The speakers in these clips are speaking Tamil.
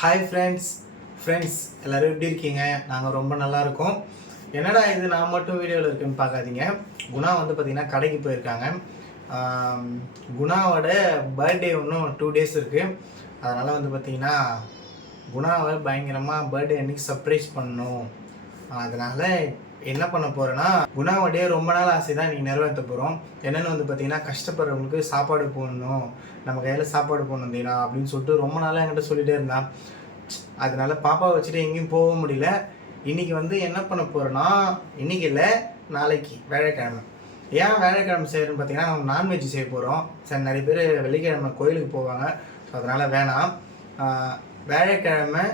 ஹாய் ஃப்ரெண்ட்ஸ் எல்லோரும் எப்படி இருக்கீங்க? நாங்கள் ரொம்ப நல்லா இருக்கோம். என்னடா இது நான் மட்டும் வீடியோவில் இருக்குன்னு பார்க்காதீங்க. குணா வந்து பார்த்திங்கன்னா கடைக்கு போயிருக்காங்க. குணாவோட பர்த்டே இன்னும் 2 days இருக்குது. அதனால் வந்து பார்த்திங்கன்னா குணாவை பயங்கரமாக பர்த்டே அன்றைக்கி சர்ப்ரைஸ் பண்ணணும். அதனால் என்ன பண்ண போகிறேன்னா, குணாவோடைய ரொம்ப நாள் ஆசை தான் இன்றைக்கி நிறைவேற்ற போகிறோம். என்னென்னு வந்து பார்த்திங்கன்னா, கஷ்டப்படுறவங்களுக்கு சாப்பாடு போடணும், நம்ம கையில் சாப்பாடு போடணும் தீனா அப்படின்னு சொல்லிட்டு ரொம்ப நாளாக என்கிட்ட சொல்லிகிட்டே இருந்தான். அதனால பாப்பாவை வச்சுட்டு எங்கேயும் போக முடியல. இன்றைக்கி வந்து என்ன பண்ண போகிறோன்னா, இன்றைக்கி இல்லை நாளைக்கு வியாழக்கிழமை. ஏன் வியாழக்கிழமை செய்கிறேன்னு பார்த்தீங்கன்னா, நம்ம நான்வெஜ் செய்ய போகிறோம். சரி, நிறைய பேர் வெள்ளிக்கிழமை கோயிலுக்கு போவாங்க. ஸோ அதனால் வேணாம். வியாழக்கிழமை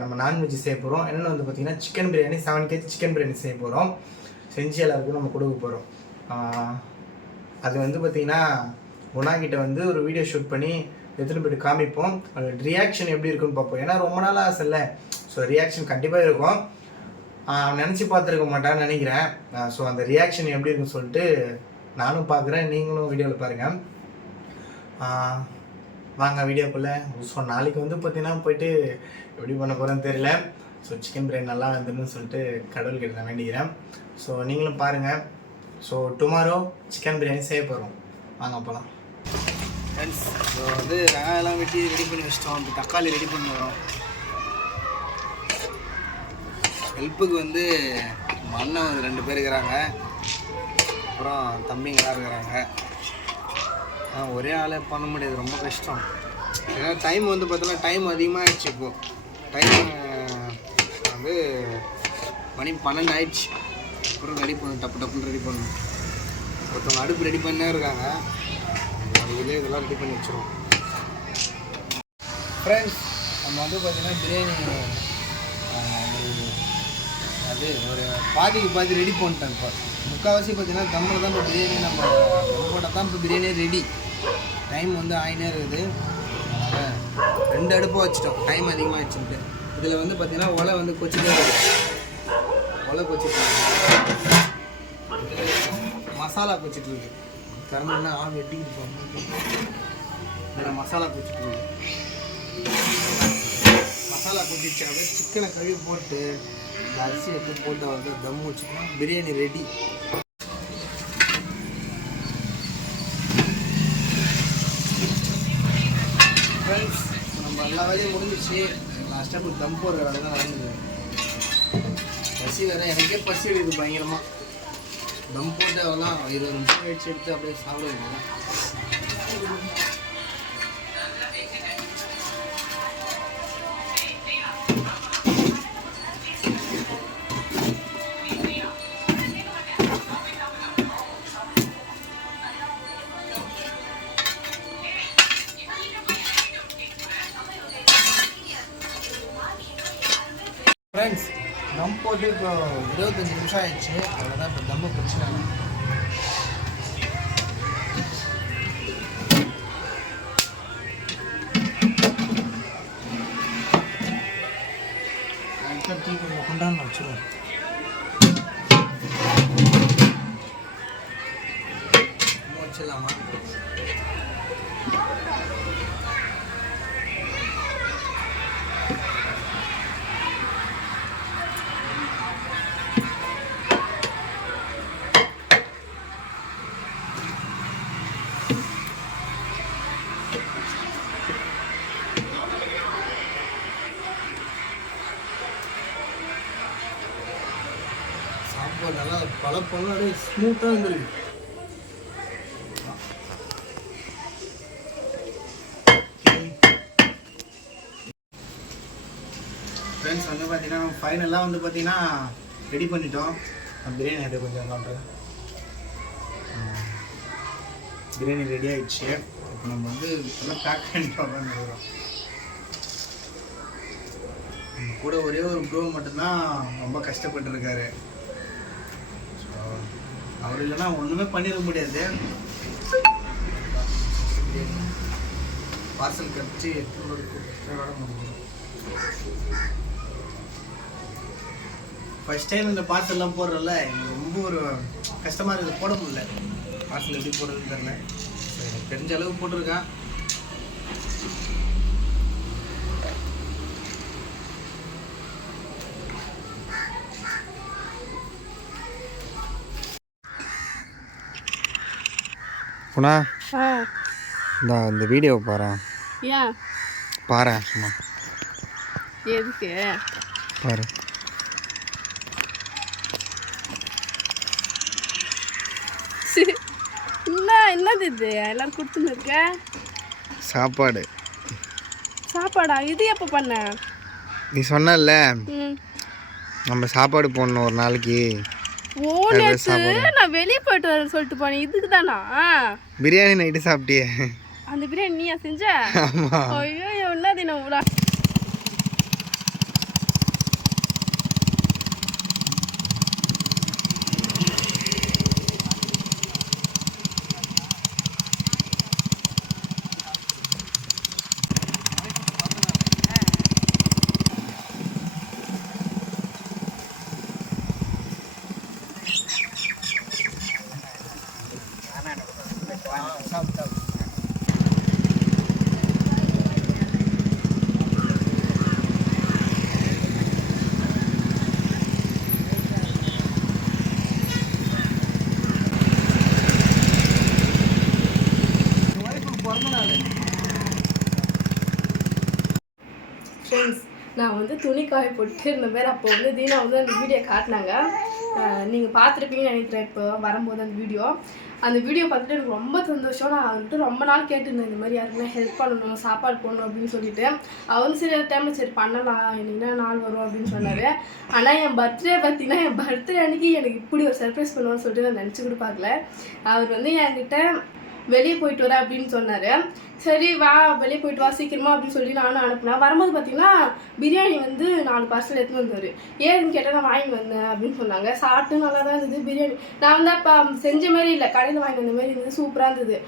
நம்ம நான்வெஜ் செய்ய போகிறோம். என்னென்னு வந்து பார்த்திங்கன்னா, chicken biryani 7 kg chicken biryani செய்ய போகிறோம். செஞ்சு எல்லாருக்கும் நம்ம கொடுக்க போகிறோம். அது வந்து பார்த்திங்கன்னா குணாகிட்ட வந்து ஒரு வீடியோ ஷூட் பண்ணி எடுத்துகிட்டு போய்ட்டு காமிப்போம். அது ரியாக்ஷன் எப்படி இருக்குன்னு பார்ப்போம். ஏன்னா ரொம்ப நாளாக ஆசை இல்லை. ஸோ ரியாக்ஷன் கண்டிப்பாக இருக்கும். நினச்சி பார்த்துருக்க மாட்டான்னு நினைக்கிறேன். ஸோ அந்த ரியாக்ஷன் எப்படி இருக்குன்னு சொல்லிட்டு நானும் பார்க்குறேன், நீங்களும் வீடியோவில் பாருங்கள். வாங்க வீடியோக்குள்ளே. ஸோ நாளைக்கு வந்து பார்த்திங்கன்னா போயிட்டு எப்படி பண்ண போகிறேன்னு தெரியல. ஸோ சிக்கன் பிரியாணி நல்லா வந்துன்னு சொல்லிட்டு கடவுள்கிட்ட நான் வேண்டிக்கிறேன். ஸோ நீங்களும் பாருங்கள். ஸோ டுமாரோ சிக்கன் பிரியாணி செய்ய போகிறோம். வாங்க போகலாம் ஃப்ரெண்ட்ஸ். ஸோ வந்து வெங்காயம்லாம் வெட்டி ரெடி பண்ணி வச்சிட்டோம். இப்போ தக்காளி ரெடி பண்ணி வரோம். ஹெல்ப்புக்கு வந்து அண்ணன் வந்து 2 பேர் இருக்கிறாங்க. அப்புறம் தம்பிங்களாம் இருக்கிறாங்க. ஒரே ஆளே பண்ண முடியாது, ரொம்ப கஷ்டம். ஏன்னா டைம் வந்து பார்த்தோன்னா டைம் அதிகமாகிடுச்சு. இப்போது டைம் வந்து மணி 12 ஆயிடுச்சு. அப்புறம் ரெடி பண்ணணும், டப்புன்னு ரெடி பண்ணணும். ஒருத்தவங்க அடுப்பு ரெடி பண்ணே இருக்காங்க. அதுலேயே இதெல்லாம் ரெடி பண்ணி வச்சுருவோம். ஃப்ரெண்ட்ஸ், நம்ம வந்து பார்த்திங்கன்னா பிரியாணி அது ஒரு பாதி ரெடி பண்ணிட்டேன். இப்போ முக்கால்வாசி பார்த்திங்கன்னா தம்மில் தான் இப்போ பிரியாணி நம்ம போட்டால் தான் இப்போ பிரியாணியே ரெடி. டைம் வந்து ஆகினே இருக்குது. அதனால் 2 அடுப்பு வச்சுட்டோம், டைம் அதிகமாகிடுச்சுட்டு. இதில் வந்து பார்த்திங்கன்னா ஒலை வந்து கொச்சிட்டே இருக்குது. ஒலை கொச்சிட்டு மசாலா கொச்சிட்ருக்கு. கரண்டுன்னா ஆள் வெட்டிக்கிட்டு போகணும். இதில் மசாலா கொச்சிட்ருக்கு. மசாலா கொச்சிச்சாவே சிக்கனை கழுவி போட்டு அரிசி எடுத்து போட்டு வந்து தம் வச்சுக்கணும். பிரியாணி ரெடி. ஃப்ரெண்ட்ஸ், நம்ம எல்லா வேலையும் முடிஞ்சிச்சு. லாஸ்ட்டாக இப்போ தம் போடுற வேலை தான் நடந்தது. பசி வேறு, எனக்கே பசி எடுக்குது பயங்கரமாக. தம் போட்டு அதெல்லாம் 20 நிமிஷம் கழிச்சு எடுத்து அப்படியே சாப்பிட வேண்டியதான். ஃப்ரெண்ட்ஸ், தம் போட்டு இப்போ 25 நிமிஷம் ஆயிடுச்சு. அவ்வளோதான், இப்போ தம்மை பிடிச்சிட்டாங்க. கொஞ்சம் கொண்டாந்து வச்சுருவோம். வச்சிடலாமா? நல்லா பல அப்படியே ஸ்மூத்தாக இருந்துருக்கு. ஃப்ரெண்ட்ஸ், வந்து பார்த்தீங்கன்னா ஃபைனலாக வந்து பார்த்தீங்கன்னா ரெடி பண்ணிட்டோம். பிரியாணி அது கொஞ்சம் பண்ணுறேன். பிரியாணி ரெடி ஆகிடுச்சு. இப்போ நம்ம வந்து எல்லாம் பேக் பண்ணிட்டோம். கூட ஒரே ஒரு ப்ரோ மட்டும்தான் ரொம்ப கஷ்டப்பட்டுருக்காரு. அவர் இல்லைன்னா ஒன்றுமே பண்ணிட முடியாது. பார்சல் கழிச்சு ஃபஸ்ட் டைம் இந்த பார்சல்லாம் போடுறல எனக்கு ரொம்ப ஒரு கஷ்டமாக இருக்குது. போட முடியல. பார்சல் எப்படி போடுறதுன்னு தெரியல. தெரிஞ்ச அளவுக்கு போட்டிருக்கேன். குணா இந்த வீடியோ பாரு. ஏன் பாரு சும்மா எதுக்கு பாரு. என்னது இது எல்லாரும் கொடுத்துன்னு இருக்க? சாப்பாடா? இது எப்போ பண்ண? நீ சொன்னல நம்ம சாப்பாடு போடணும் ஒரு நாளைக்கு. நான் வெளியே போயிட்டு வரேன்னு சொல்லிட்டு போனேன். இதுக்கு தானா? பிரியாணி நைட்டு சாப்பிட்டியே, அந்த பிரியாணி நீயா செஞ்ச? ஐயோ என்னது நான் நான் வந்து துணி காய போட்டு இருந்த மாதிரி அப்போ வந்து தீனா வந்து அந்த வீடியோ காட்டினாங்க. நீங்கள் பார்த்துருப்பீங்கன்னு நினைக்கிறேன். இப்போ வரும்போது அந்த வீடியோ பார்த்துட்டு எனக்கு ரொம்ப சந்தோஷம். நான் அவர்கிட்ட ரொம்ப நாள் கேட்டுருந்தேன், இந்த மாதிரி யாருக்குமே ஹெல்ப் பண்ணணும், சாப்பாடு போடணும் அப்படின்னு சொல்லிட்டு. அவரும் சரி டைமில் சரி பண்ணலாம், என்ன நாள் வரும் அப்படின்னு சொன்னார். ஆனால் என் பர்த்டே பார்த்தீங்கன்னா, என் பர்த்டே அன்றைக்கி எனக்கு இப்படி ஒரு சர்ப்ரைஸ் பண்ணுவான்னு சொல்லிட்டு நான் நினச்சி கூட பார்க்கல. அவர் வந்து என்கிட்ட வெளியே போயிட்டு வரேன் அப்படின்னு சொன்னார். சரி வா வெளியே போயிட்டு வா சீக்கிரமா அப்படின்னு சொல்லி நானும் அனுப்புனேன். வரும்போது பார்த்தீங்கன்னா பிரியாணி வந்து 4 பார்சல் எடுத்துன்னு வந்தார். ஏன்னு கேட்டால் நான் வாங்கி வந்தேன் அப்படின்னு சொன்னாங்க. சாப்பிட்டு நல்லா தான் இருந்தது பிரியாணி. நான் வந்து அப்போ செஞ்ச மாதிரி இல்லை, கடையில் வாங்கி வந்த மாதிரி இருந்தது, சூப்பராக இருந்தது.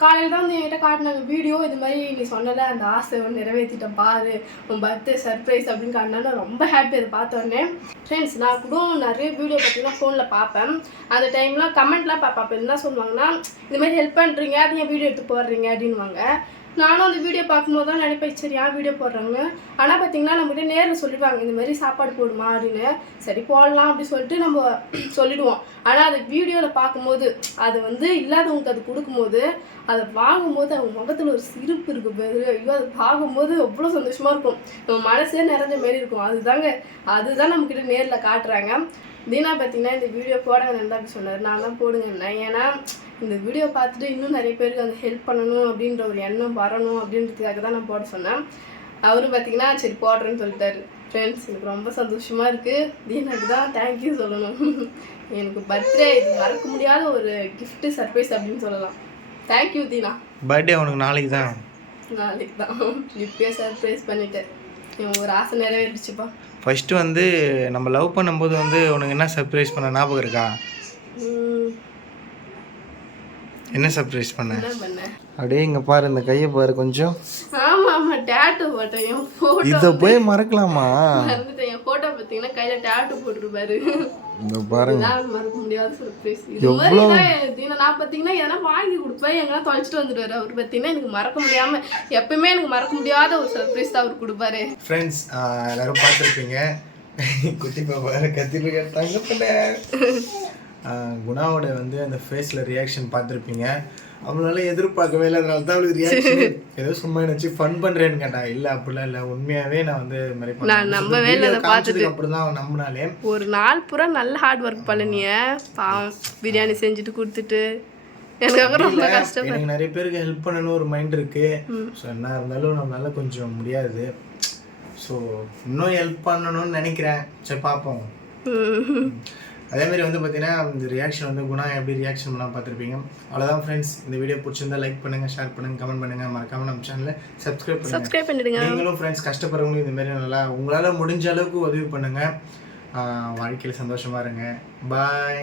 காலையில் தான் வந்து என்கிட்ட காட்டினாங்க வீடியோ. இது மாதிரி நீ சொன்னல அந்த ஆசை நிறைவேற்றிட்டேன் பாரு, உன் பர்த்டே சர்ப்ரைஸ் அப்படின்னு காட்டினா ரொம்ப ஹாப்பி. அதை பார்த்தோன்னே ஃப்ரெண்ட்ஸ், நான் கூட நிறைய வீடியோ பார்த்தீங்கன்னா ஃபோனில் பார்ப்பேன். அந்த டைம்லாம் கமெண்ட்லாம் பார்ப்பேன். என்ன சொல்லுவாங்கன்னா, இது மாதிரி ஹெல்ப் பண்ணுறீங்க, அது ஏன் வீடியோ எடுத்து போடுறீங்க அப்படின்வாங்க. நானும் அந்த வீடியோ பார்க்கும்போது தான் நினைப்பேன், சரி ஏன் வீடியோ போடுறாங்க. ஆனால் பார்த்தீங்கன்னா நம்மகிட்ட நேரில் சொல்லிடுவாங்க, இந்த மாதிரி சாப்பாடு போடுமா அப்படின்னு. சரி போடலாம் அப்படின்னு சொல்லிட்டு நம்ம சொல்லிடுவோம். ஆனால் அது வீடியோவில் பார்க்கும்போது, அது வந்து இல்லாதவங்களுக்கு அது கொடுக்கும்போது, அதை வாங்கும்போது அவங்க முகத்தில் ஒரு சிரிப்பு இருக்குது. ஐயோ அதை பார்க்கும்போது அவ்வளோ சந்தோஷமாக இருக்கும், நம்ம மனசே நிறைஞ்ச மாரி இருக்கும். அதுதான் நம்மக்கிட்ட நேரில் காட்டுறாங்க. தீனா பார்த்தீங்கன்னா இந்த வீடியோ போடுங்க நல்லா அப்படி சொன்னார். நான் தான் போடுங்கண்ணே. ஏன்னா இந்த வீடியோ பார்த்துட்டு இன்னும் நிறைய பேருக்கு அந்த ஹெல்ப் பண்ணணும் அப்படின்ற ஒரு எண்ணம் வரணும் அப்படின்றதுக்காக தான் நான் போட சொன்னேன். அவரும் பார்த்தீங்கன்னா சரி போடுறேன்னு சொல்லிட்டாரு. ஃப்ரெண்ட்ஸ், எனக்கு ரொம்ப சந்தோஷமாக இருக்குது. தீனாக்கு தான் தேங்க்யூ சொல்லணும். எனக்கு பர்த்டே இது மறக்க முடியாத ஒரு கிஃப்ட்டு சர்ப்ரைஸ் அப்படின்னு சொல்லலாம். தேங்க்யூ தீனா. பர்த்டே உனக்கு நாளைக்கு தான் இப்பயே சர்ப்ரைஸ் பண்ணிட்டேன். ஒரு ஆசை நிறைவேறிச்சுப்பா. ஃபஸ்ட்டு வந்து நம்ம லவ் பண்ணும்போது வந்து உனக்கு என்ன சர்ப்ரைஸ் பண்ண ஞாபகம் இருக்கா? என்ன சர்ப்ரைஸ் பண்ண? அப்படியே இங்க பாரு, இந்த கையை பாரு கொஞ்சம். ஆமா டாட்டூ போட்டேன். என் போட்டோ இத போய் மறக்கலாமா? மறந்துட்டேன். என் போட்டோ பார்த்தீங்கன்னா கையில டாட்டூ போட்டுருப்பாரு. இங்க பாருங்க, மறக்க முடியாத சர்ப்ரைஸ். இது மாதிரி நான் பார்த்தீங்கன்னா எதனா வாங்கி கொடுப்பேன், எங்கன்னா தொலைச்சிட்டு வந்துடுவாரு. அவர் பார்த்தீங்கன்னா எனக்கு மறக்க முடியாம எப்பவுமே எனக்கு மறக்க முடியாத ஒரு சர்ப்ரைஸ் தான் அவர் கொடுப்பாரு. ஃப்ரெண்ட்ஸ், எல்லாரும் பார்த்துருப்பீங்க, குட்டி பாப்பா கத்திரிக்காய் கேட்டாங்க பண்ண குணாவோட வந்து அந்த ஃபேஸில் ரியாக்ஷன் பார்த்துருப்பீங்க. அவங்களால எதிர்பார்க்கவே இல்லை. அதனால தான் அவளுக்கு ரியாக்ஷன் ஏதோ சும்மா நினச்சி ஃபன் பண்ணுறேன்னு கேட்டான். இல்லை அப்படிலாம் இல்லை, உண்மையாகவே நான் வந்து நான் நம்பவே இல்லை. அதை பார்த்துட்டு அப்புறம் தான் அவன் நம்பினாலே. ஒரு நாள் பூரா நல்ல ஹார்ட் ஒர்க் பண்ணனிய பாவம், பிரியாணி செஞ்சுட்டு கொடுத்துட்டு எனக்கு ரொம்ப கஷ்டம். எனக்கு நிறைய பேருக்கு ஹெல்ப் பண்ணணும் ஒரு மைண்ட் இருக்கு. ஸோ என்ன இருந்தாலும் நம்மளால கொஞ்சம் முடியாது. ஸோ இன்னும் ஹெல்ப் பண்ணணும்னு நினைக்கிறேன். சரி பார்ப்போம். அதேமாதிரி வந்து பார்த்தீங்கன்னா இந்த ரியாக்ஷன் வந்து குணா எப்படி ரியாக்ஷன் பண்ணால் பார்த்துருப்பீங்க. அவ்வளோதான் ஃப்ரெண்ட்ஸ். இந்த வீடியோ பிடிச்சிருந்தா லைக் பண்ணுங்கள், ஷேர் பண்ணுங்கள், கமெண்ட் பண்ணுங்கள், மறக்காமல் நம்ம சேனலை சப்ஸ்கிரைப் பண்ணிடுங்க. நீங்களும் ஃப்ரெண்ட்ஸ் கஷ்டப்படுறவங்களும் இந்தமாரி நல்லா உங்களால் முடிஞ்ச அளவுக்கு உதவி பண்ணுங்கள். வாழ்க்கையில் சந்தோஷமாக இருங்க. பாய்.